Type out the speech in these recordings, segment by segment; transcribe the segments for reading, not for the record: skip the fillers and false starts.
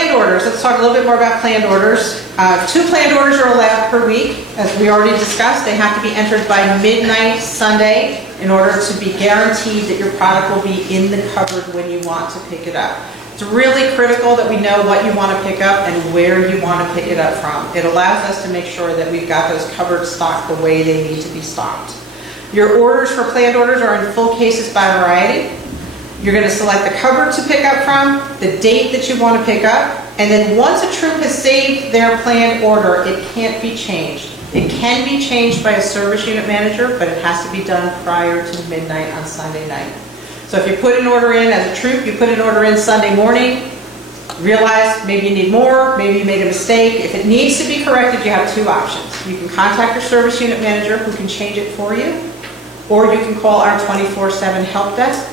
planned orders. Let's talk a little bit more about planned orders. 2 planned orders are allowed per week. As we already discussed, they have to be entered by midnight Sunday in order to be guaranteed that your product will be in the cupboard when you want to pick it up. It's really critical that we know what you want to pick up and where you want to pick it up from. It allows us to make sure that we've got those cupboards stocked the way they need to be stocked. Your orders for planned orders are in full cases by variety. You're going to select the cupboard to pick up from, the date that you want to pick up, and then once a troop has saved their planned order, it can't be changed. It can be changed by a service unit manager, but it has to be done prior to midnight on Sunday night. So if you put an order in as a troop, you put an order in Sunday morning, realize maybe you need more, maybe you made a mistake. If it needs to be corrected, you have 2 options. You can contact your service unit manager who can change it for you, or you can call our 24/7 help desk.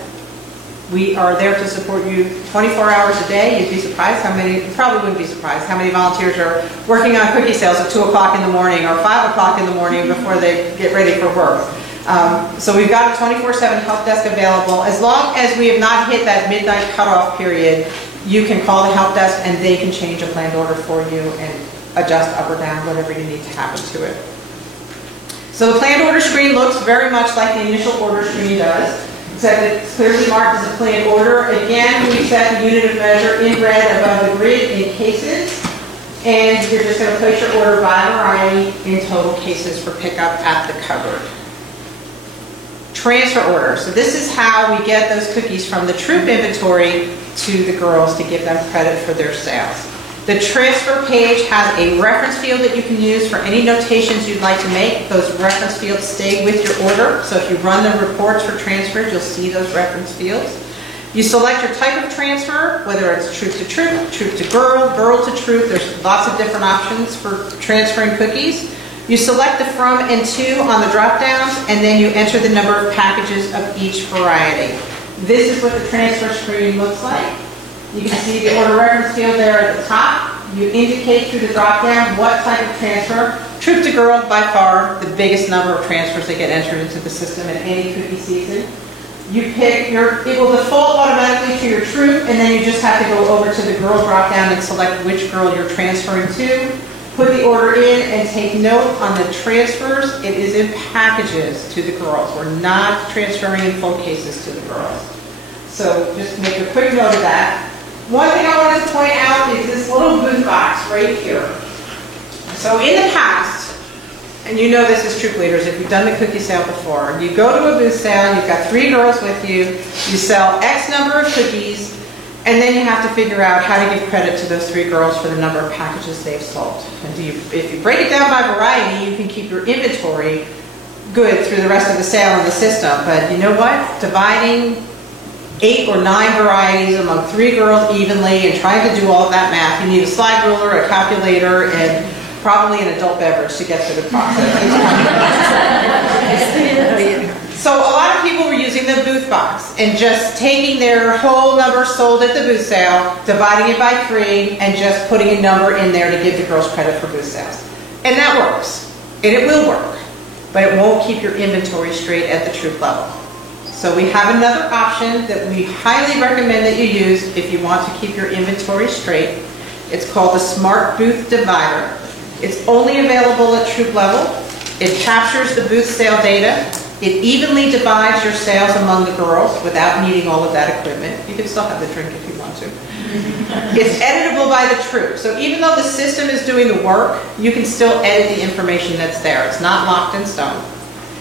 We are there to support you 24 hours a day. You'd be surprised how many, you probably wouldn't be surprised how many volunteers are working on cookie sales at 2 o'clock in the morning or 5 o'clock in the morning before they get ready for work. So we've got a 24/7 help desk available. As long as we have not hit that midnight cutoff period, you can call the help desk and they can change a planned order for you and adjust up or down whatever you need to happen to it. So the planned order screen looks very much like the initial order screen does, except it's clearly marked as a planned order. Again, we set the unit of measure in red above the grid in cases, and you're just going to place your order by variety in total cases for pickup at the cupboard. Transfer order. So this is how we get those cookies from the troop inventory to the girls to give them credit for their sales. The transfer page has a reference field that you can use for any notations you'd like to make. Those reference fields stay with your order, so if you run the reports for transfers, you'll see those reference fields. You select your type of transfer, whether it's troop to girl, girl to troop. There's lots of different options for transferring cookies. You select the from and to on the drop downs, and then you enter the number of packages of each variety. This is what the transfer screen looks like. You can see the order reference field there at the top. You indicate through the drop down what type of transfer. Troop to girl, by far the biggest number of transfers that get entered into the system in any cookie season. You pick it will default automatically to your troop, and then you just have to go over to the girl drop down and select which girl you're transferring to. Put the order in and take note on the transfers. It is in packages to the girls. We're not transferring in full cases to the girls. So just make a quick note of that. One thing I wanted to point out is this little booth box right here. So in the past, and you know this as troop leaders if you've done the cookie sale before, you go to a booth sale, you've got 3 girls with you, you sell X number of cookies, and then you have to figure out how to give credit to those 3 girls for the number of packages they've sold. And if you break it down by variety, you can keep your inventory good through the rest of the sale in the system. But you know what? Dividing 8 or 9 varieties among 3 girls evenly and trying to do all of that math, you need a slide ruler, a calculator, and probably an adult beverage to get through the process. So a lot of people were using the booth box and just taking their whole number sold at the booth sale, dividing it by 3, and just putting a number in there to give the girls credit for booth sales. And that works. And it will work. But it won't keep your inventory straight at the troop level. So we have another option that we highly recommend that you use if you want to keep your inventory straight. It's called the Smart Booth Divider. It's only available at troop level. It captures the booth sale data. It evenly divides your sales among the girls without needing all of that equipment. You can still have the drink if you want to. It's editable by the troop. So even though the system is doing the work, you can still edit the information that's there. It's not locked in stone.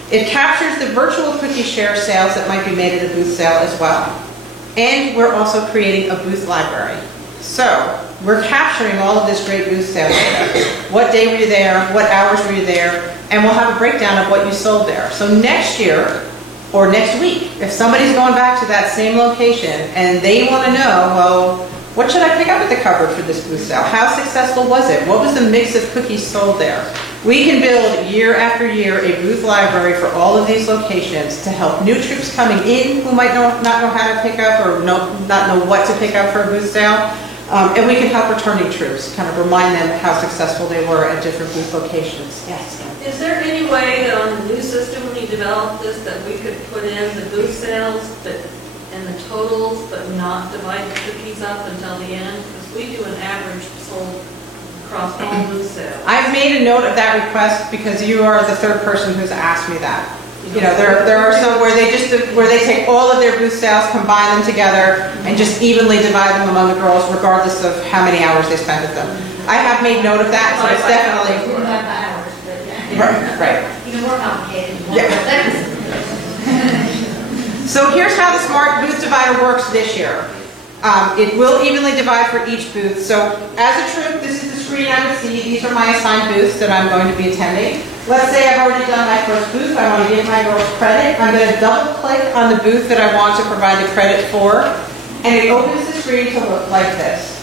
It captures the virtual cookie share sales that might be made at a booth sale as well. And we're also creating a booth library. So we're capturing all of this great booth sale data. What day were you there? What hours were you there? And we'll have a breakdown of what you sold there. So next year, or next week, if somebody's going back to that same location and they want to know, well, what should I pick up at the cupboard for this booth sale? How successful was it? What was the mix of cookies sold there? We can build year after year a booth library for all of these locations to help new troops coming in who might not know how to pick up or not know what to pick up for a booth sale. And we can help returning troops, kind of remind them how successful they were at different booth locations. Yes. Is there any way that on the new system when you develop this that we could put in the booth sales and the totals but not divide the cookies up until the end? Because we do an average sold across all booth sales. I've made a note of that request because you are the third person who's asked me that. You know, there are some where they take all of their booth sales, combine them together, and just evenly divide them among the girls, regardless of how many hours they spend with them. I have made note of that, so it's definitely We're not the hours, but yeah. right. Even more complicated. Yeah. So here's how the Smart Booth Divider works this year. It will evenly divide for each booth. So as a troop, this is the screen I would see. These are my assigned booths that I'm going to be attending. Let's say I've already done my first booth. I want to give my girls credit. I'm going to double click on the booth that I want to provide the credit for, and it opens the screen to look like this.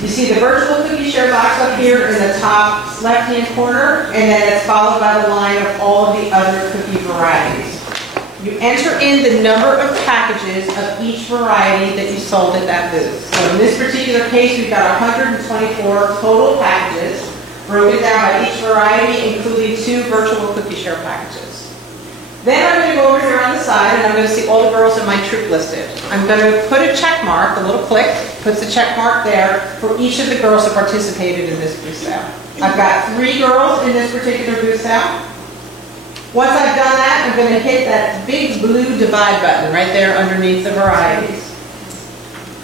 You see the virtual cookie share box up here in the top left-hand corner, and then it's followed by the line of all of the other cookie varieties. You enter in the number of packages of each variety that you sold at that booth. So in this particular case, we've got 124 total packages, broken down by each variety, including 2 virtual cookie share packages. Then I'm going to go over here on the side, and I'm going to see all the girls in my troop listed. I'm going to put a check mark, a little click, puts the check mark there for each of the girls that participated in this booth sale. I've got 3 girls in this particular booth sale. Once I've done that, I'm going to hit that big blue divide button right there underneath the varieties.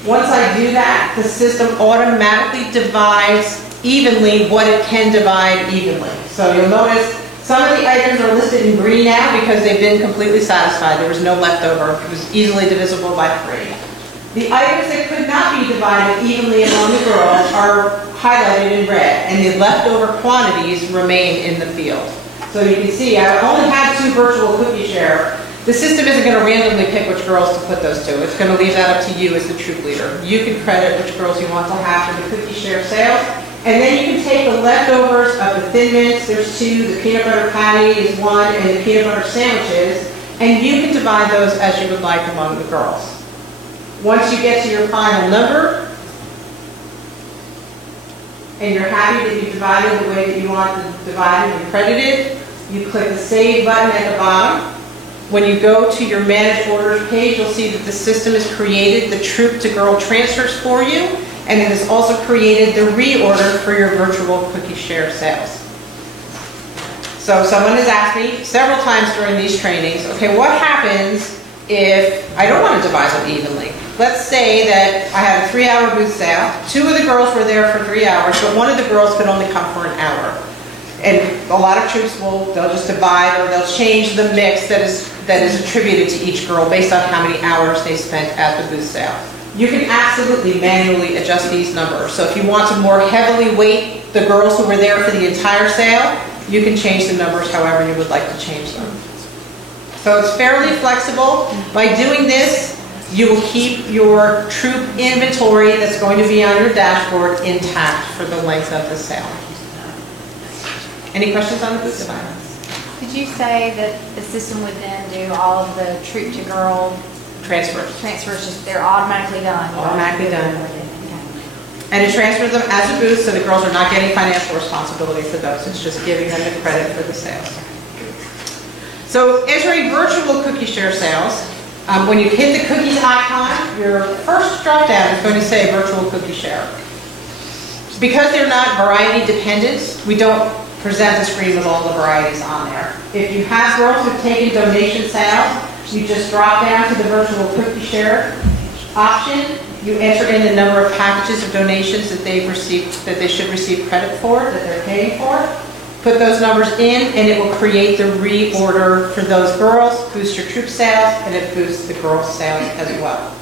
Once I do that, the system automatically divides evenly what it can divide evenly. So you'll notice some of the items are listed in green now because they've been completely satisfied. There was no leftover. It was easily divisible by 3. The items that could not be divided evenly among the girls are highlighted in red, and the leftover quantities remain in the field. So you can see I only have 2 virtual cookie share. The system isn't going to randomly pick which girls to put those to. It's going to leave that up to you as the troop leader. You can credit which girls you want to have for the cookie share sales. And then you can take the leftovers of the Thin Mints, there's 2, the peanut butter patty is 1, and the peanut butter sandwiches, and you can divide those as you would like among the girls. Once you get to your final number, and you're happy that you divided the way that you want to divide it and credited, you click the Save button at the bottom. When you go to your Manage Orders page, you'll see that the system has created the troop to girl transfers for you, and it has also created the reorder for your virtual cookie share sales. So someone has asked me several times during these trainings, okay, what happens if I don't want to divide them evenly? Let's say that I had a 3-hour booth sale. 2 of the girls were there for 3 hours, but one of the girls could only come for an hour. And a lot of troops they'll just divide, or they'll change the mix that is attributed to each girl based on how many hours they spent at the booth sale. You can absolutely manually adjust these numbers. So if you want to more heavily weight the girls who were there for the entire sale, you can change the numbers however you would like to change them. So it's fairly flexible. By doing this, you will keep your troop inventory that's going to be on your dashboard intact for the length of the sale. Any questions on the booth divider? Did you say that the system would then do all of the troop to girl Transfers. transfers, they're automatically done? Automatically done. Okay. And it transfers them as a booth, so the girls are not getting financial responsibility for those. It's just giving them the credit for the sales. So entering virtual cookie share sales, when you hit the cookies icon, your first drop down is going to say virtual cookie share. Because they're not variety dependent, we don't present the screen with all the varieties on there. If you have girls who've taken donation sales, you just drop down to the virtual cookie share option. You enter in the number of packages of donations that they've received, that they should receive credit for, that they're paying for. Put those numbers in, and it will create the reorder for those girls, boost your troop sales, and it boosts the girls' sales as well.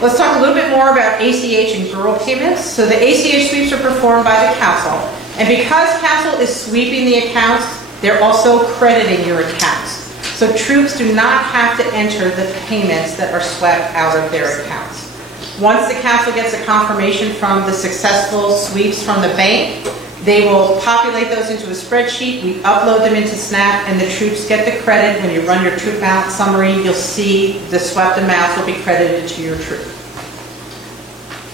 Let's talk a little bit more about ACH and girl payments. So the ACH sweeps are performed by the council. And because council is sweeping the accounts, they're also crediting your accounts. So troops do not have to enter the payments that are swept out of their accounts. Once the council gets a confirmation from the successful sweeps from the bank, they will populate those into a spreadsheet. We upload them into SNAP, and the troops get the credit. When you run your troop balance summary, you'll see the swept amounts will be credited to your troop.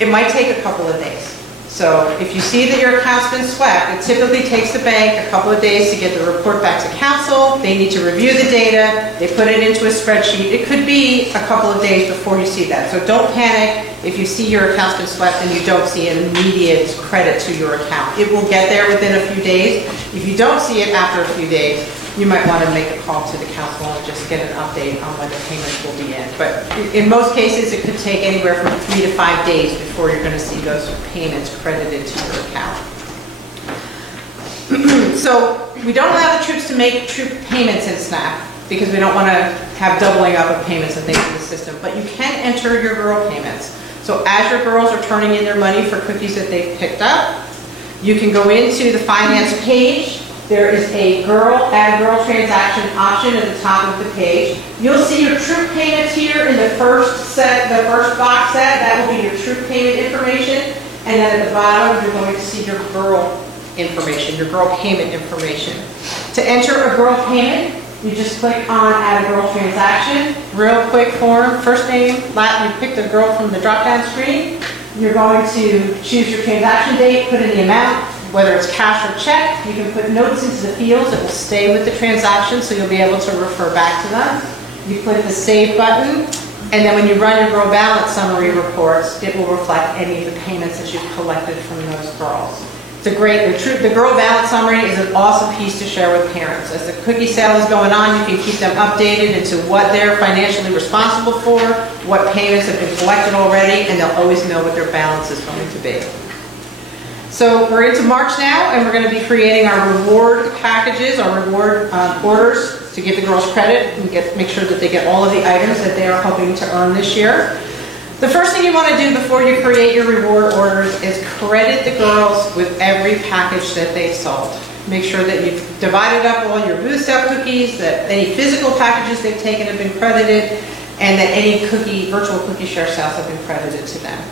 It might take a couple of days. So if you see that your account's been swept, it typically takes the bank a couple of days to get the report back to council. They need to review the data. They put it into a spreadsheet. It could be a couple of days before you see that. So don't panic if you see your account's been swept and you don't see an immediate credit to your account. It will get there within a few days. If you don't see it after a few days, you might want to make a call to the council and just get an update on when the payments will be in. But in most cases, it could take anywhere from 3 to 5 days before you're going to see those payments credited to your account. So we don't allow the troops to make troop payments in SNAP because we don't want to have doubling up of payments and things in the system. But you can enter your girl payments. So as your girls are turning in their money for cookies that they've picked up, you can go into the finance page. There is a add girl transaction option at the top of the page. You'll see your troop payments here in the first box set. That will be your troop payment information. And then at the bottom, you're going to see your girl information, your girl payment information. To enter a girl payment, you just click on add a girl transaction. Real quick form, first name, you pick the girl from the drop-down screen. You're going to choose your transaction date, put in the amount, whether it's cash or check. You can put notes into the fields that will stay with the transaction, so you'll be able to refer back to them. You click the save button, and then when you run your girl balance summary reports, it will reflect any of the payments that you've collected from those girls. It's a great, the girl balance summary is an awesome piece to share with parents. As the cookie sale is going on, you can keep them updated into what they're financially responsible for, what payments have been collected already, and they'll always know what their balance is going to be. So we're into March now, and we're going to be creating our reward packages, our reward orders to give the girls credit and make sure that they get all of the items that they are hoping to earn this year. The first thing you want to do before you create your reward orders is credit the girls with every package that they've sold. Make sure that you've divided up all your boost out cookies, that any physical packages they've taken have been credited, and that any virtual cookie share sales have been credited to them.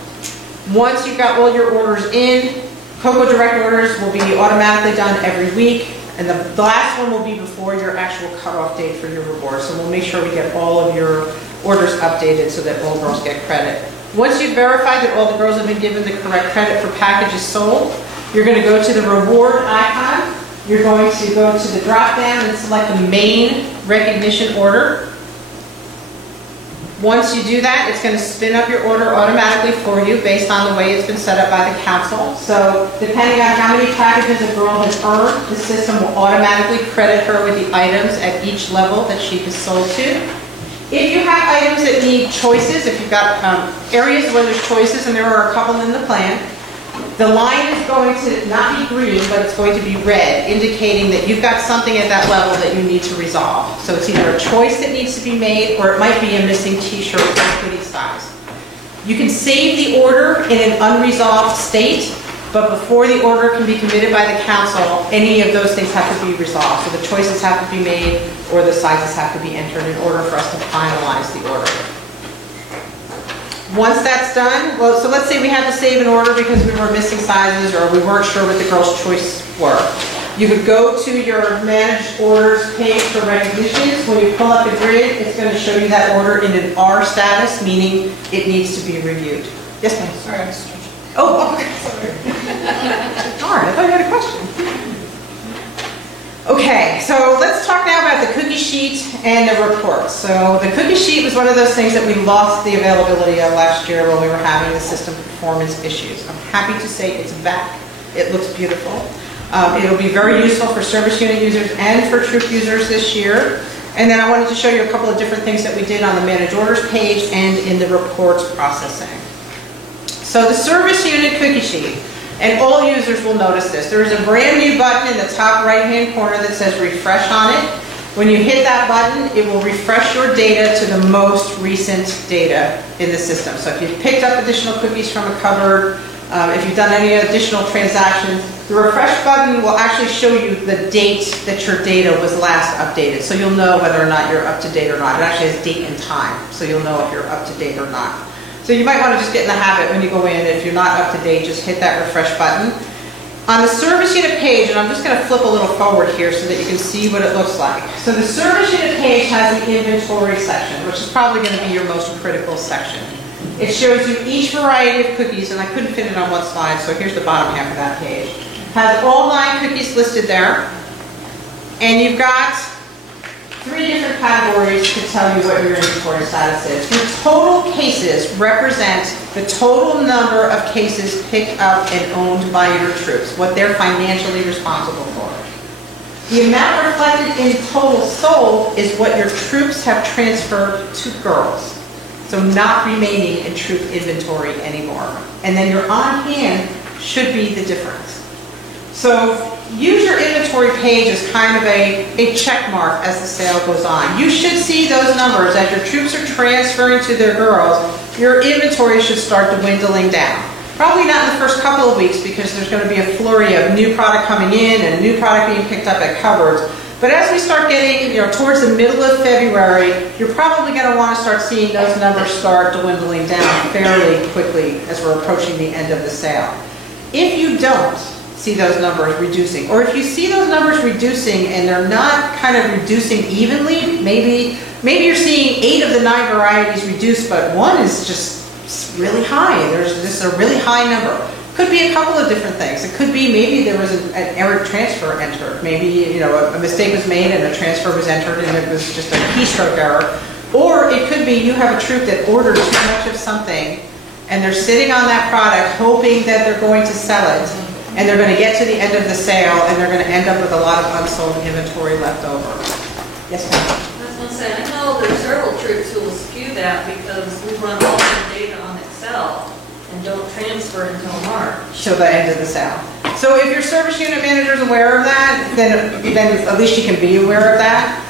Once you've got all your orders in, Cocoa Direct orders will be automatically done every week, and the last one will be before your actual cutoff date for your reward. So we'll make sure we get all of your orders updated so that all girls get credit. Once you've verified that all the girls have been given the correct credit for packages sold, you're going to go to the reward icon. You're going to go to the drop down and select the main recognition order. Once you do that, it's going to spin up your order automatically for you based on the way it's been set up by the council. So depending on how many packages a girl has earned, the system will automatically credit her with the items at each level that she has sold to. If you have items that need choices, if you've got areas where there's choices, and there are a couple in the plan, the line is going to not be green, but it's going to be red, indicating that you've got something at that level that you need to resolve. So it's either a choice that needs to be made, or it might be a missing t-shirt or hoodie size. You can save the order in an unresolved state, but before the order can be committed by the council, any of those things have to be resolved. So the choices have to be made, or the sizes have to be entered in order for us to finalize the order. Once that's done, well, so let's say we had to save an order because we were missing sizes or we weren't sure what the girls' choice were. You would go to your managed orders page for recognitions. When you pull up the grid, it's going to show you that order in an R status, meaning it needs to be reviewed. Yes, ma'am. Sorry. Oh, okay. Darn, I thought you had a question. Okay, so let's talk now about the cookie sheet and the reports. So the cookie sheet was one of those things that we lost the availability of last year when we were having the system performance issues. I'm happy to say it's back. It looks beautiful. It'll be very useful for service unit users and for troop users this year. And then I wanted to show you a couple of different things that we did on the managed orders page and in the reports processing. So the service unit cookie sheet. And all users will notice this. There is a brand new button in the top right-hand corner that says refresh on it. When you hit that button, it will refresh your data to the most recent data in the system. So if you've picked up additional cookies from a cupboard, if you've done any additional transactions, the refresh button will actually show you the date that your data was last updated. So you'll know whether or not you're up to date or not. It actually has date and time, so you'll know if you're up to date or not. So you might want to just get in the habit when you go in, if you're not up to date, just hit that refresh button. On the service unit page, and I'm just going to flip a little forward here so that you can see what it looks like. So the service unit page has the inventory section, which is probably going to be your most critical section. It shows you each variety of cookies, and I couldn't fit it on one slide, so here's the bottom half of that page. Has all 9 cookies listed there, and you've got 3 different categories to tell you what your inventory status is. Your total cases represent the total number of cases picked up and owned by your troops, what they're financially responsible for. The amount reflected in total sold is what your troops have transferred to girls. So not remaining in troop inventory anymore. And then your on hand should be the difference. So use your inventory page as kind of a check mark as the sale goes on. You should see those numbers as your troops are transferring to their girls. Your inventory should start dwindling down. Probably not in the first couple of weeks because there's going to be a flurry of new product coming in and new product being picked up at cupboards. But as we start getting, towards the middle of February, you're probably going to want to start seeing those numbers start dwindling down fairly quickly as we're approaching the end of the sale. If you don't see those numbers reducing, or if you see those numbers reducing and they're not kind of reducing evenly, maybe you're seeing 8 of the 9 varieties reduced, but one is just really high. There's just a really high number. Could be a couple of different things. It could be maybe there was an error transfer entered. Maybe a mistake was made and a transfer was entered and it was just a keystroke error. Or it could be you have a troop that ordered too much of something and they're sitting on that product hoping that they're going to sell it, and they're going to get to the end of the sale and they're going to end up with a lot of unsold inventory left over. Yes, ma'am? I was going to say, I know there's several troops who will skew that because we run all the data on Excel and don't transfer until March. Till the end of the sale. So if your service unit manager is aware of that, then at least you can be aware of that.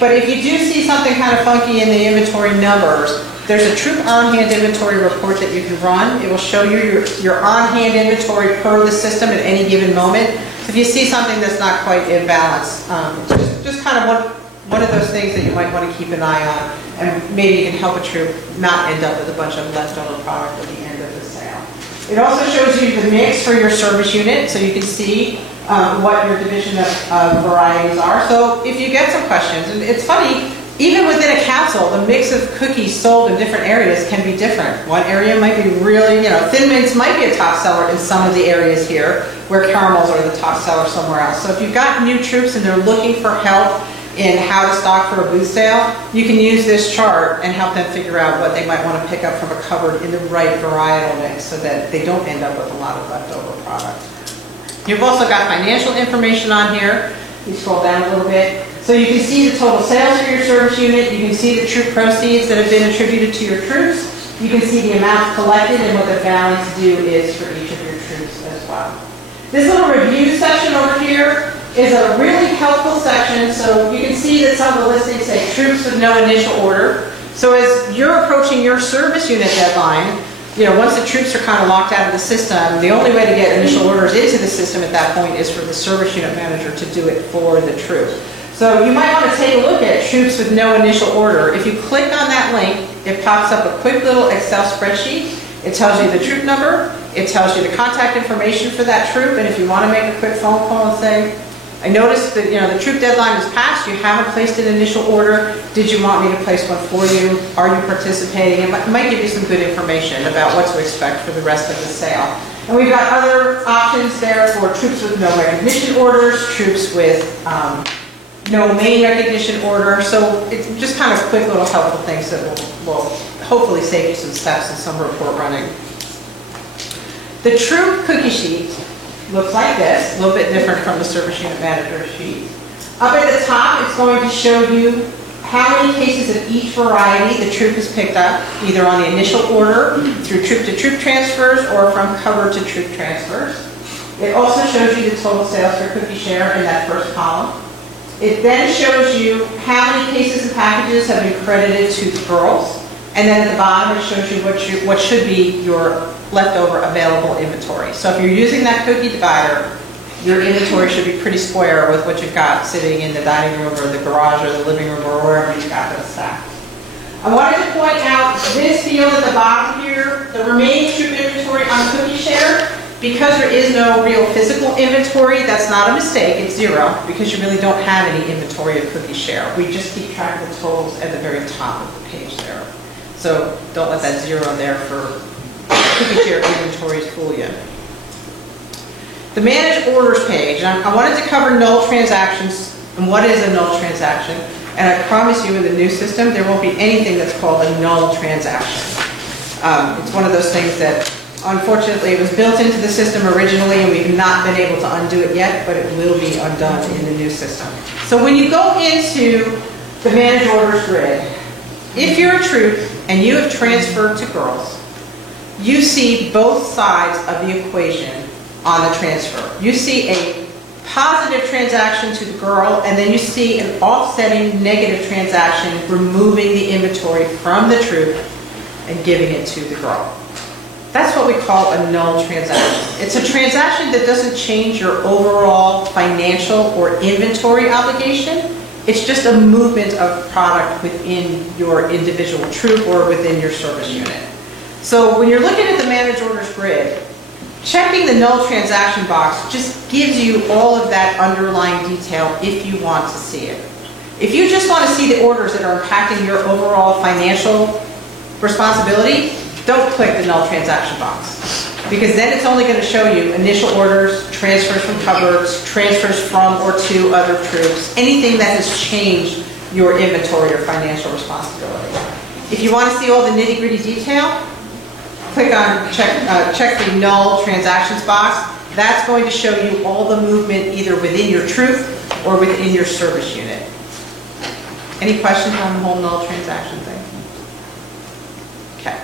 But if you do see something kind of funky in the inventory numbers, there's a troop on-hand inventory report that you can run. It will show you your on-hand inventory per the system at any given moment. So if you see something that's not quite in balance, just kind of one of those things that you might want to keep an eye on, and maybe you can help a troop not end up with a bunch of leftover product at the end of the sale. It also shows you the mix for your service unit, so you can see what your division of varieties are. So if you get some questions, and it's funny, even within a capsule, the mix of cookies sold in different areas can be different. One area might be really, Thin Mints might be a top seller in some of the areas here, where caramels are the top seller somewhere else. So if you've got new troops and they're looking for help in how to stock for a booth sale, you can use this chart and help them figure out what they might want to pick up from a cupboard in the right varietal mix so that they don't end up with a lot of leftover product. You've also got financial information on here. You scroll down a little bit. So you can see the total sales for your service unit. You can see the troop proceeds that have been attributed to your troops. You can see the amounts collected and what the balance due is for each of your troops as well. This little review section over here is a really helpful section. So you can see that some of the listings say troops with no initial order. So as you're approaching your service unit deadline, once the troops are kind of locked out of the system, the only way to get initial orders into the system at that point is for the service unit manager to do it for the troop. So you might want to take a look at troops with no initial order. If you click on that link, it pops up a quick little Excel spreadsheet. It tells you the troop number, it tells you the contact information for that troop, and if you want to make a quick phone call and say, I noticed that the troop deadline is passed, you haven't placed an initial order, did you want me to place one for you? Are you participating? It might give you some good information about what to expect for the rest of the sale. And we've got other options there for troops with no recognition orders, troops with no main recognition order. So it's just kind of quick little helpful things that will hopefully save you some steps in some report running. The troop cookie sheet looks like this, a little bit different from the service unit manager sheet. Up at the top, it's going to show you how many cases of each variety the troop has picked up, either on the initial order, through troop-to-troop transfers, or from cover-to-troop transfers. It also shows you the total sales for Cookie Share in that first column. It then shows you how many cases and packages have been credited to the girls. And then at the bottom, it shows you what should be your leftover available inventory. So if you're using that cookie divider, your inventory should be pretty square with what you've got sitting in the dining room or the garage or the living room or wherever you've got those stacked. I wanted to point out this field at the bottom here, the remaining troop inventory on Cookie Share. Because there is no real physical inventory, that's not a mistake, it's zero, because you really don't have any inventory of Cookie Share. We just keep track of the totals at the very top of the page there. So don't let that 0 there for cookie share inventories fool you. The manage orders page, and I wanted to cover null transactions and what is a null transaction. And I promise you in the new system, there won't be anything that's called a null transaction. It's one of those things that, unfortunately, it was built into the system originally and we've not been able to undo it yet, but it will be undone in the new system. So when you go into the manage orders grid, if you're a troop and you have transferred to girls, you see both sides of the equation on the transfer. You see a positive transaction to the girl, and then you see an offsetting negative transaction removing the inventory from the troop and giving it to the girl. That's what we call a null transaction. It's a transaction that doesn't change your overall financial or inventory obligation. It's just a movement of product within your individual troop or within your service unit. So when you're looking at the manage orders grid, checking the null transaction box just gives you all of that underlying detail if you want to see it. If you just want to see the orders that are impacting your overall financial responsibility, don't click the null transaction box, because then it's only going to show you initial orders, transfers from cupboards, transfers from or to other troops, anything that has changed your inventory or financial responsibility. If you want to see all the nitty-gritty detail, click on check the null transactions box. That's going to show you all the movement either within your troop or within your service unit. Any questions on the whole null transaction thing? Okay.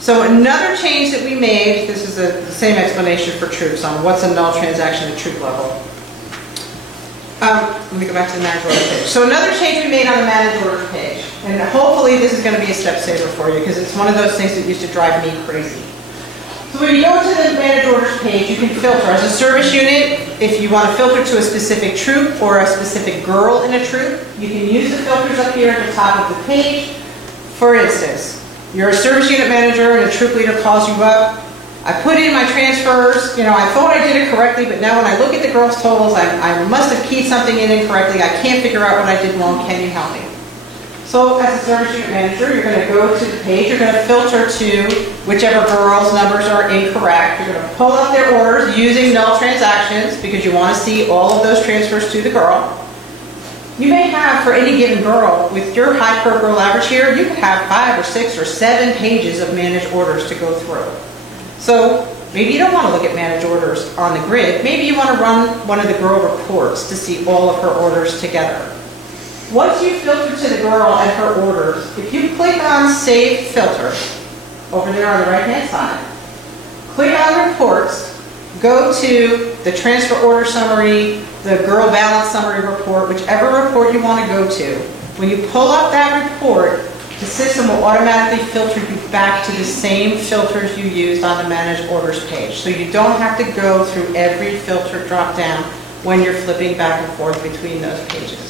So another change that we made, this is the same explanation for troops on what's a null transaction at troop level. Let me go back to the manage orders page. So another change we made on the manage orders page, and hopefully this is going to be a step saver for you because it's one of those things that used to drive me crazy. So when you go to the manage orders page, you can filter. As a service unit, if you want to filter to a specific troop or a specific girl in a troop, you can use the filters up here at the top of the page. For instance, you're a service unit manager and a troop leader calls you up. I put in my transfers, I thought I did it correctly, but now when I look at the girls' totals, I must have keyed something in incorrectly. I can't figure out what I did wrong. Can you help me? So as a service unit manager, you're going to go to the page, you're going to filter to whichever girls' numbers are incorrect. You're going to pull up their orders using null transactions because you want to see all of those transfers to the girl. You may have, for any given girl, with your high per girl average here, you could have 5 or 6 or 7 pages of managed orders to go through. So maybe you don't want to look at managed orders on the grid. Maybe you want to run one of the girl reports to see all of her orders together. Once you filter to the girl and her orders, if you click on Save Filter, over there on the right-hand side, click on Reports, go to the Transfer Order Summary, the Girl Balance Summary Report, whichever report you want to go to. When you pull up that report, the system will automatically filter you back to the same filters you used on the Manage Orders page. So you don't have to go through every filter drop-down when you're flipping back and forth between those pages.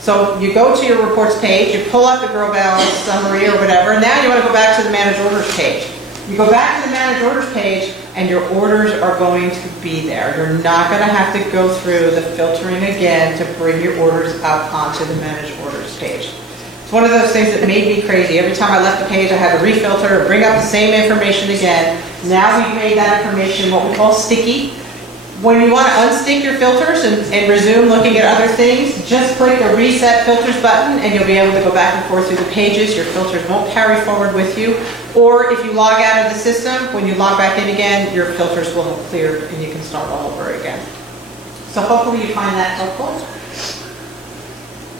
So you go to your reports page, you pull up the Girl Balance Summary or whatever, and now you want to go back to the Manage Orders page. You go back to the Manage Orders page, and your orders are going to be there. You're not going to have to go through the filtering again to bring your orders up onto the Manage Orders page. It's one of those things that made me crazy. Every time I left the page, I had to refilter, bring up the same information again. Now we've made that information what we call sticky. When you want to unstick your filters and resume looking at other things, just click the Reset Filters button and you'll be able to go back and forth through the pages. Your filters won't carry forward with you. Or if you log out of the system, when you log back in again, your filters will have cleared and you can start all over again. So hopefully you find that helpful.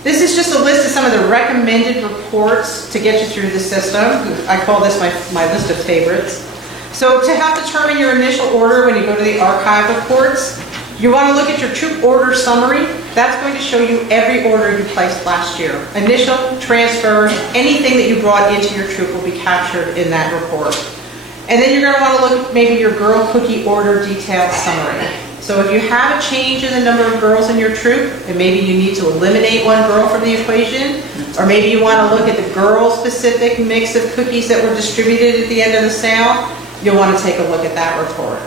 This is just a list of some of the recommended reports to get you through the system. I call this my list of favorites. So to help determine your initial order when you go to the archive reports, you want to look at your troop order summary. That's going to show you every order you placed last year. Initial, transfers, anything that you brought into your troop will be captured in that report. And then you're going to want to look at maybe your girl cookie order detailed summary. So if you have a change in the number of girls in your troop, and maybe you need to eliminate one girl from the equation, or maybe you want to look at the girl-specific mix of cookies that were distributed at the end of the sale, you'll want to take a look at that report.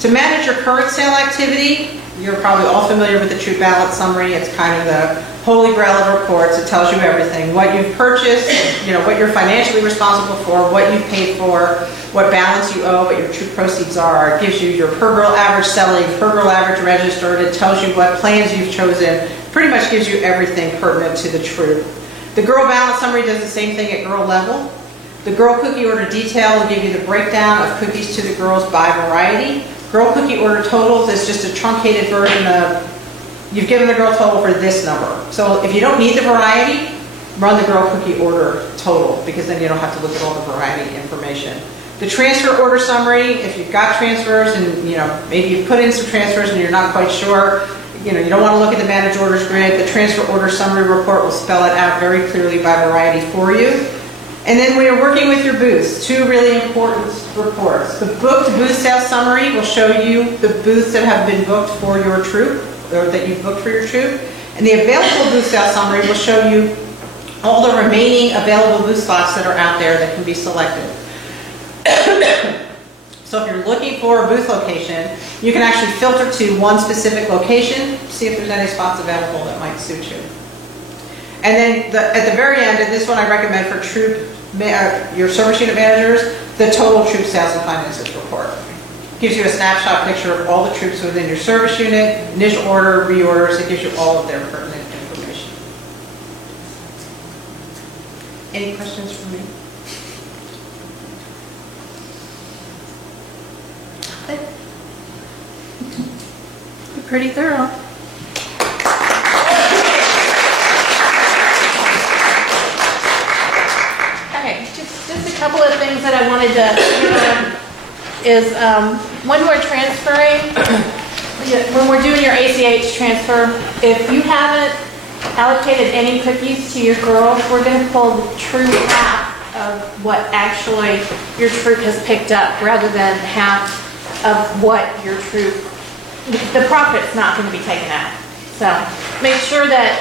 To manage your current sale activity, You're probably all familiar with the troop balance summary. It's kind of the holy grail of reports. It tells you everything. What you've purchased, what you're financially responsible for, what you've paid for, what balance you owe, what your troop proceeds are. It gives you your per girl average selling, per girl average registered. It tells you what plans you've chosen. Pretty much gives you everything pertinent to the troop. The girl balance summary does the same thing at girl level. The girl cookie order detail will give you the breakdown of cookies to the girls by variety. Girl cookie order totals is just a truncated version of, you've given the girl total for this number. So if you don't need the variety, run the girl cookie order total, because then you don't have to look at all the variety information. The transfer order summary, if you've got transfers and maybe you've put in some transfers and you're not quite sure, you don't want to look at the managed orders grid, the transfer order summary report will spell it out very clearly by variety for you. And then when you're working with your booths, two really important reports. The booked booth sales summary will show you the booths that have been booked for your troop, or that you've booked for your troop. And the available booth sales summary will show you all the remaining available booth slots that are out there that can be selected. So if you're looking for a booth location, you can actually filter to one specific location, see if there's any spots available that might suit you. And then at the very end, and this one I recommend for troop, your service unit managers, the total troop sales and finances report. Gives you a snapshot picture of all the troops within your service unit, initial order, reorders. It gives you all of their pertinent information. Any questions for me? You're pretty thorough. Okay, just a couple of things that I wanted to is when we're transferring, when we're doing your ACH transfer, if you haven't allocated any cookies to your girls, we're going to pull the true half of what actually your troop has picked up rather than half of what your troop, the profit's not going to be taken out. So make sure that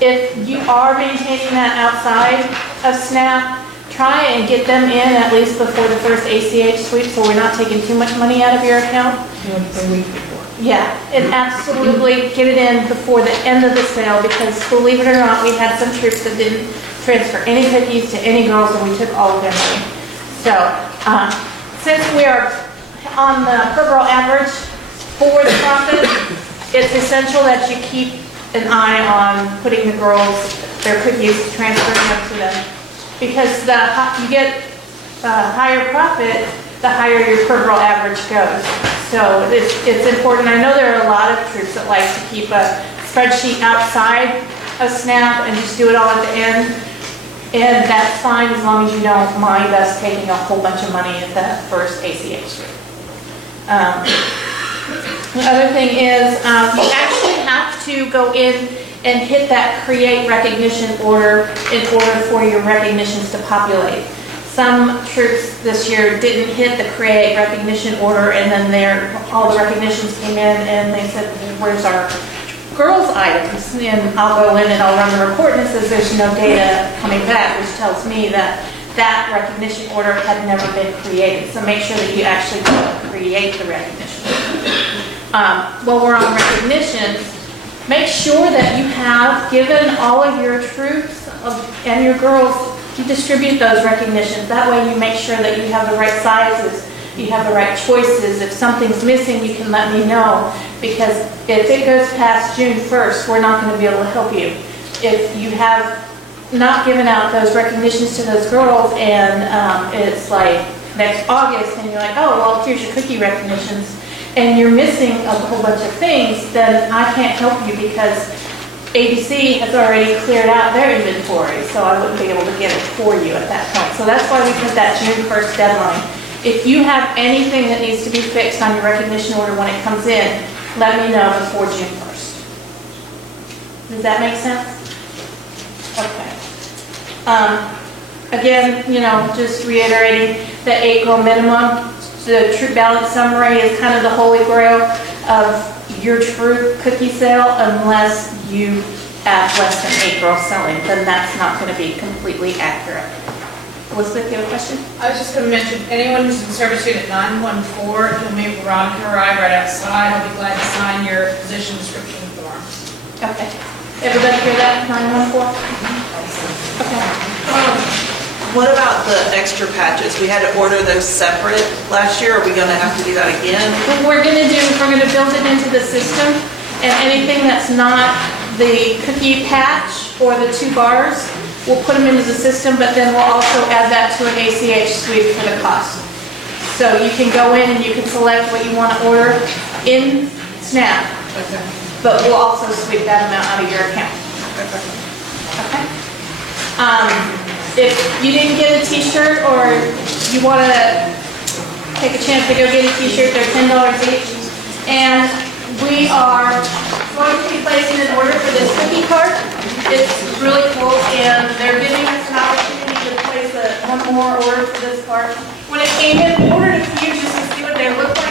if you are maintaining that outside of SNAP, try and get them in at least before the first ACH sweep so we're not taking too much money out of your account. A week before. Yeah, and absolutely get it in before the end of the sale, because believe it or not, we had some troops that didn't transfer any cookies to any girls and we took all of their money. So since we are on the per girl average for the profit, it's essential that you keep an eye on putting the girls, their cookies, transferring them to them. Because you get higher profit, the higher your per girl average goes. So it's important. I know there are a lot of troops that like to keep a spreadsheet outside of SNAP and just do it all at the end. And that's fine as long as you don't mind us taking a whole bunch of money at that first ACH. The other thing is you actually have to go in and hit that create recognition order in order for your recognitions to populate. Some troops this year didn't hit the create recognition order, and then all the recognitions came in and they said, where's our girls items? And I'll go in and I'll run the report and it says there's no data coming back, which tells me that that recognition order had never been created. So make sure that you actually create the recognition. While we're on recognitions, make sure that you have given all of your troops and your girls, you distribute those recognitions. That way you make sure that you have the right sizes, you have the right choices. If something's missing, you can let me know, because if it goes past June 1st, we're not going to be able to help you. If you have not given out those recognitions to those girls and it's like next August and you're like, oh, well, here's your cookie recognitions, and you're missing a whole bunch of things, then I can't help you because ABC has already cleared out their inventory, so I wouldn't be able to get it for you at that point. So that's why we put that June 1st deadline. If you have anything that needs to be fixed on your recognition order when it comes in, let me know before June 1st. Does that make sense? Okay. Again, just reiterating the 8-girl minimum. The troop balance summary is kind of the holy grail of your troop cookie sale, unless you have less than 8 girls selling, then that's not going to be completely accurate. Elizabeth, you have a question? I was just going to mention, anyone who's in servitude at 914, you'll meet Veronica or I right outside. I'll be glad to sign your position description form. Okay. Everybody hear that, 914? Okay. What about the extra patches? We had to order those separate last year. Are we gonna have to do that again? What we're gonna build it into the system, and anything that's not the cookie patch or the 2 bars, we'll put them into the system, but then we'll also add that to an ACH sweep for the cost. So you can go in and you can select what you want to order in SNAP, but we'll also sweep that amount out of your account. Okay? If you didn't get a t-shirt or you want to take a chance to go get a t-shirt, they're $10 each. And we are going to be placing an order for this cookie cart. It's really cool, and they're giving us an opportunity to place one more order for this cart. When it came in, we ordered a few just to see what they look like.